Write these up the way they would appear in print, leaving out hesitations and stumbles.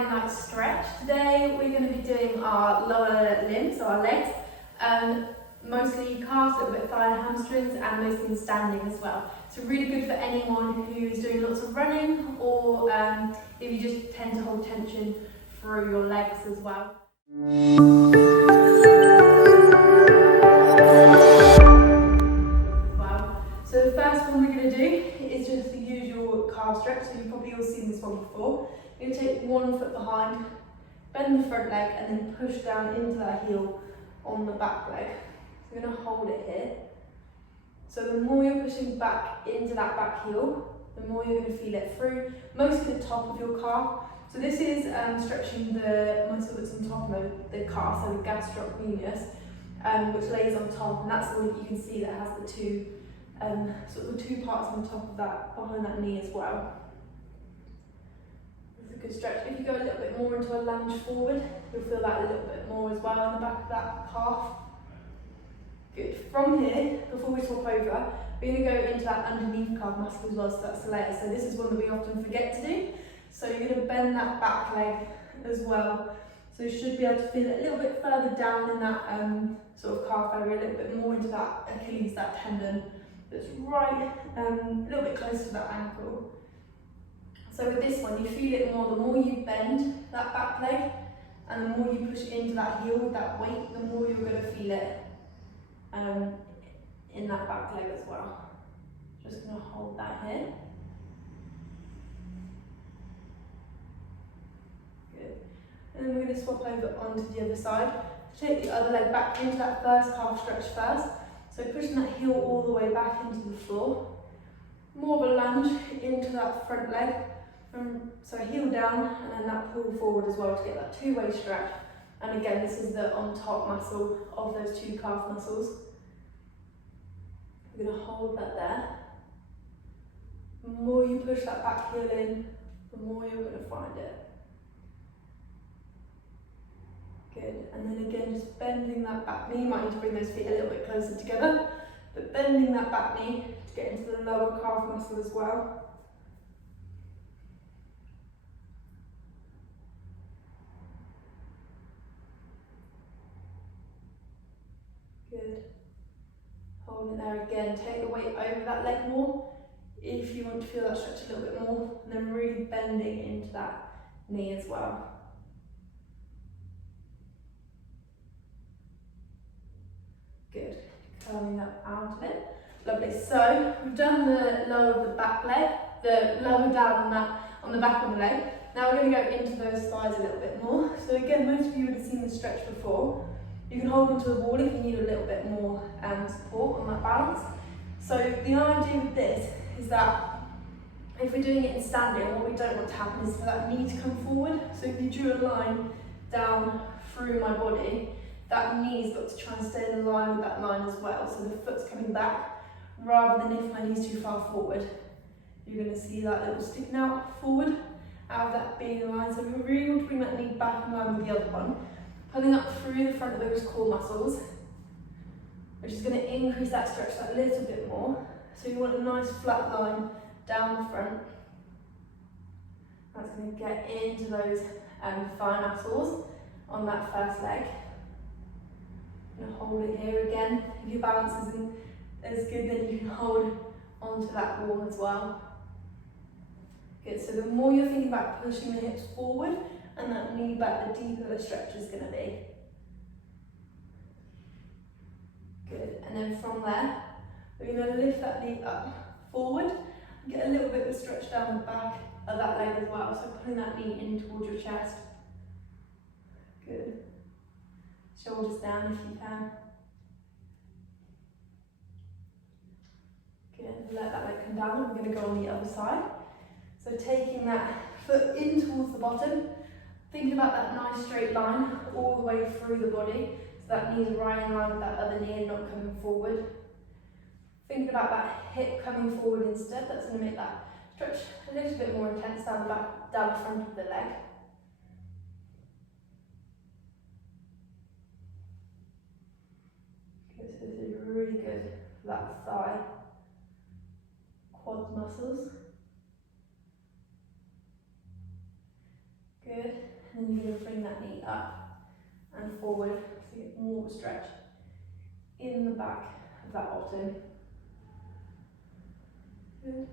Friday night stretch. Today we're going to be doing our lower limbs, so our legs, mostly calves, a little bit thigh, hamstrings, and mostly standing as well. So really good for anyone who is doing lots of running, or if you just tend to hold tension through your legs as well. Wow. So the first one we're going to do is just the usual calf stretch. So you've probably all seen this one before. You're going to take 1 foot behind, bend the front leg, and then push down into that heel on the back leg. So you're going to hold it here. So the more you're pushing back into that back heel, the more you're going to feel it through, mostly the top of your calf. So this is stretching the muscle that's on top of the calf, so the gastrocnemius, which lays on top, and that's the one that you can see that has the two, sort of the two parts on the top of that, behind that knee as well. It's a good stretch. If you go a little bit more into a lunge forward, you'll feel that a little bit more as well in the back of that calf. Good. From here, before we swap over, we're going to go into that underneath calf muscle as well, so that's the layer. So this is one that we often forget to do. So you're going to bend that back leg as well. So you should be able to feel it a little bit further down in that sort of calf area, a little bit more into that Achilles, that tendon that's right a little bit closer to that ankle. So with this one, you feel it more, the more you bend that back leg and the more you push into that heel with that weight, the more you're going to feel it in that back leg as well. Just going to hold that here. Good. And then we're going to swap over onto the other side. Take the other leg back into that first calf stretch first. So pushing that heel all the way back into the floor. More of a lunge into that front leg. So heel down and then that pull forward as well to get that two-way stretch. And again, this is the on top muscle of those two calf muscles. We're going to hold that there. The more you push that back heel in, the more you're going to find it. Good. And then again, just bending that back knee. You might need to bring those feet a little bit closer together, but bending that back knee to get into the lower calf muscle as well. Good. Hold it there again. Take the weight over that leg more if you want to feel that stretch a little bit more, and then really bending into that knee as well. Good. Curling that out a bit. Lovely. So we've done the lower of the back leg, the lower down on the back of the leg. Now we're going to go into those thighs a little bit more. So again, most of you would have seen the stretch before. You can hold onto the wall if you need a little bit more support on that balance. So the idea with this is that if we're doing it in standing, what we don't want to happen is for that knee to come forward. So if you drew a line down through my body, that knee's got to try and stay in line with that line as well. So the foot's coming back, rather than if my knee's too far forward. You're going to see that little sticking out forward, out of that being in line. So we really want to bring that knee back in line with the other one. Pulling up through the front of those core muscles, which is going to increase that stretch that little bit more. So you want a nice flat line down the front. That's going to get into those thigh muscles on that first leg. I'm going to hold it here again. If your balance isn't as good, then you can hold onto that wall as well. Good, so the more you're thinking about pushing the hips forward and that knee back, the deeper the stretch is going to be. Good, and then from there, we're going to lift that knee up forward and get a little bit of a stretch down the back of that leg as well. So pulling that knee in towards your chest. Good. Shoulders down if you can. Good, let that leg come down. We're going to go on the other side. So taking that foot in towards the bottom, thinking about that nice straight line all the way through the body, so that knee's right in line with that other knee and not coming forward. Thinking about that hip coming forward instead, that's going to make that stretch a little bit more intense down the front of the leg. Good, so this is really good for that thigh, quad muscles. Good. and then you're going to bring that knee up and forward so you get more of a stretch in the back of that bottom. Good.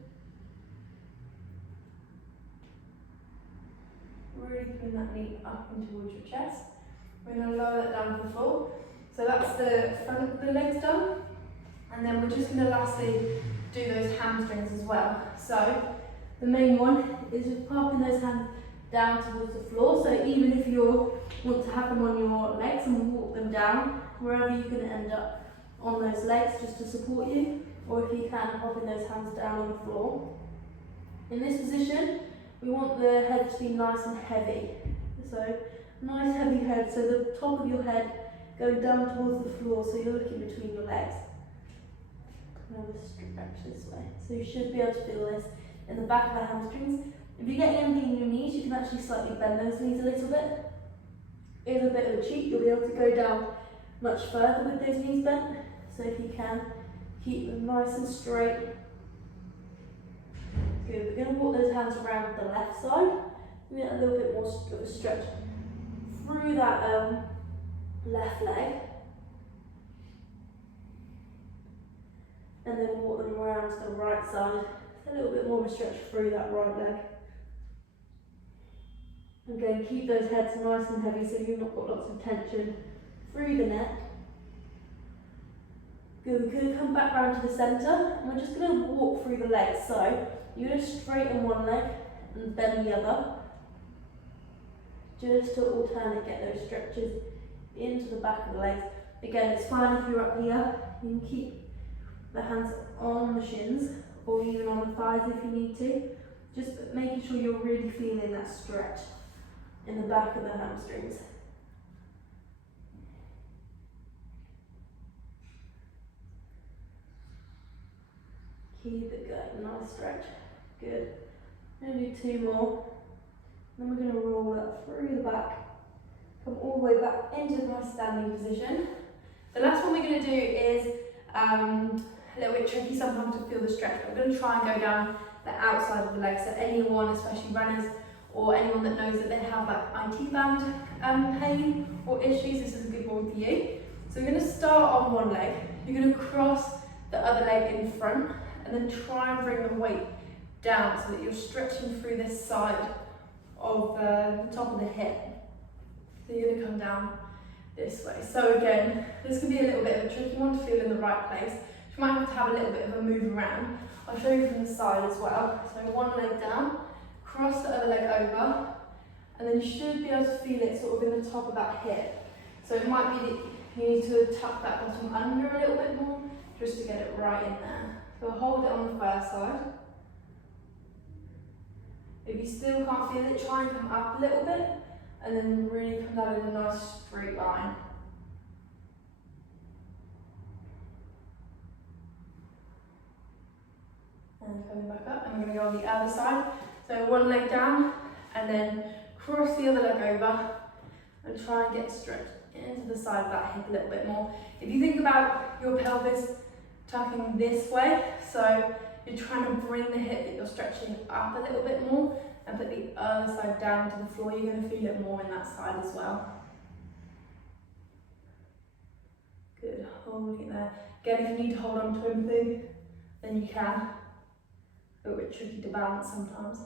Really bring that knee up and towards your chest. We're going to lower that down to the floor. So that's the front of the legs done. And then we're just going to lastly do those hamstrings as well. So the main one is just popping those hands down towards the floor. So even if you want to have them on your legs and walk them down, wherever you're going to end up on those legs just to support you, or if you can, popping those hands down on the floor. In this position, we want the head to be nice and heavy. So nice heavy head, so the top of your head going down towards the floor, so you're looking between your legs. Another stretch this way. So you should be able to feel this in the back of the hamstrings. If you're getting anything in your knees, you can actually slightly bend those knees a little bit. Here's a bit of a cheat, you'll be able to go down much further with those knees bent. So if you can, keep them nice and straight. Good, we're going to walk those hands around the left side. We get a little bit more of a stretch through that left leg. And then walk them around to the right side. A little bit more of a stretch through that right leg. Again, keep those heads nice and heavy so you've not got lots of tension through the neck. Good, we're going to come back round to the centre and we're just going to walk through the legs. So you're going to straighten one leg and bend the other. Just to alternate, get those stretches into the back of the legs. Again, it's fine if you're up here, you can keep the hands on the shins or even on the thighs if you need to. Just making sure you're really feeling that stretch in the back of the hamstrings. Keep it going, nice stretch. Good. I'm going to do two more. Then we're going to roll up through the back, come all the way back into a nice standing position. The last one we're going to do is a little bit tricky sometimes to feel the stretch, but I'm going to try and go down the outside of the leg. So anyone, especially runners, or anyone that knows that they have like IT band pain or issues, this is a good one for you. So we're going to start on one leg. You're going to cross the other leg in front and then try and bring the weight down so that you're stretching through this side of the top of the hip. So you're going to come down this way. So again, this can be a little bit of a tricky one to feel in the right place. You might have to have a little bit of a move around. I'll show you from the side as well. So one leg down, cross the other leg over, and then you should be able to feel it sort of in the top of that hip. So it might be that you need to tuck that bottom under a little bit more just to get it right in there. So hold it on the first side. If you still can't feel it, try and come up a little bit and then really come down in a nice straight line. And coming back up, and we're going to go on the other side. So one leg down and then cross the other leg over and try and get stretched into the side of that hip a little bit more. If you think about your pelvis tucking this way, so you're trying to bring the hip that you're stretching up a little bit more and put the other side down to the floor, you're going to feel it more in that side as well. Good, holding it there. Again, if you need to hold on to anything, then you can. A little bit tricky to balance sometimes.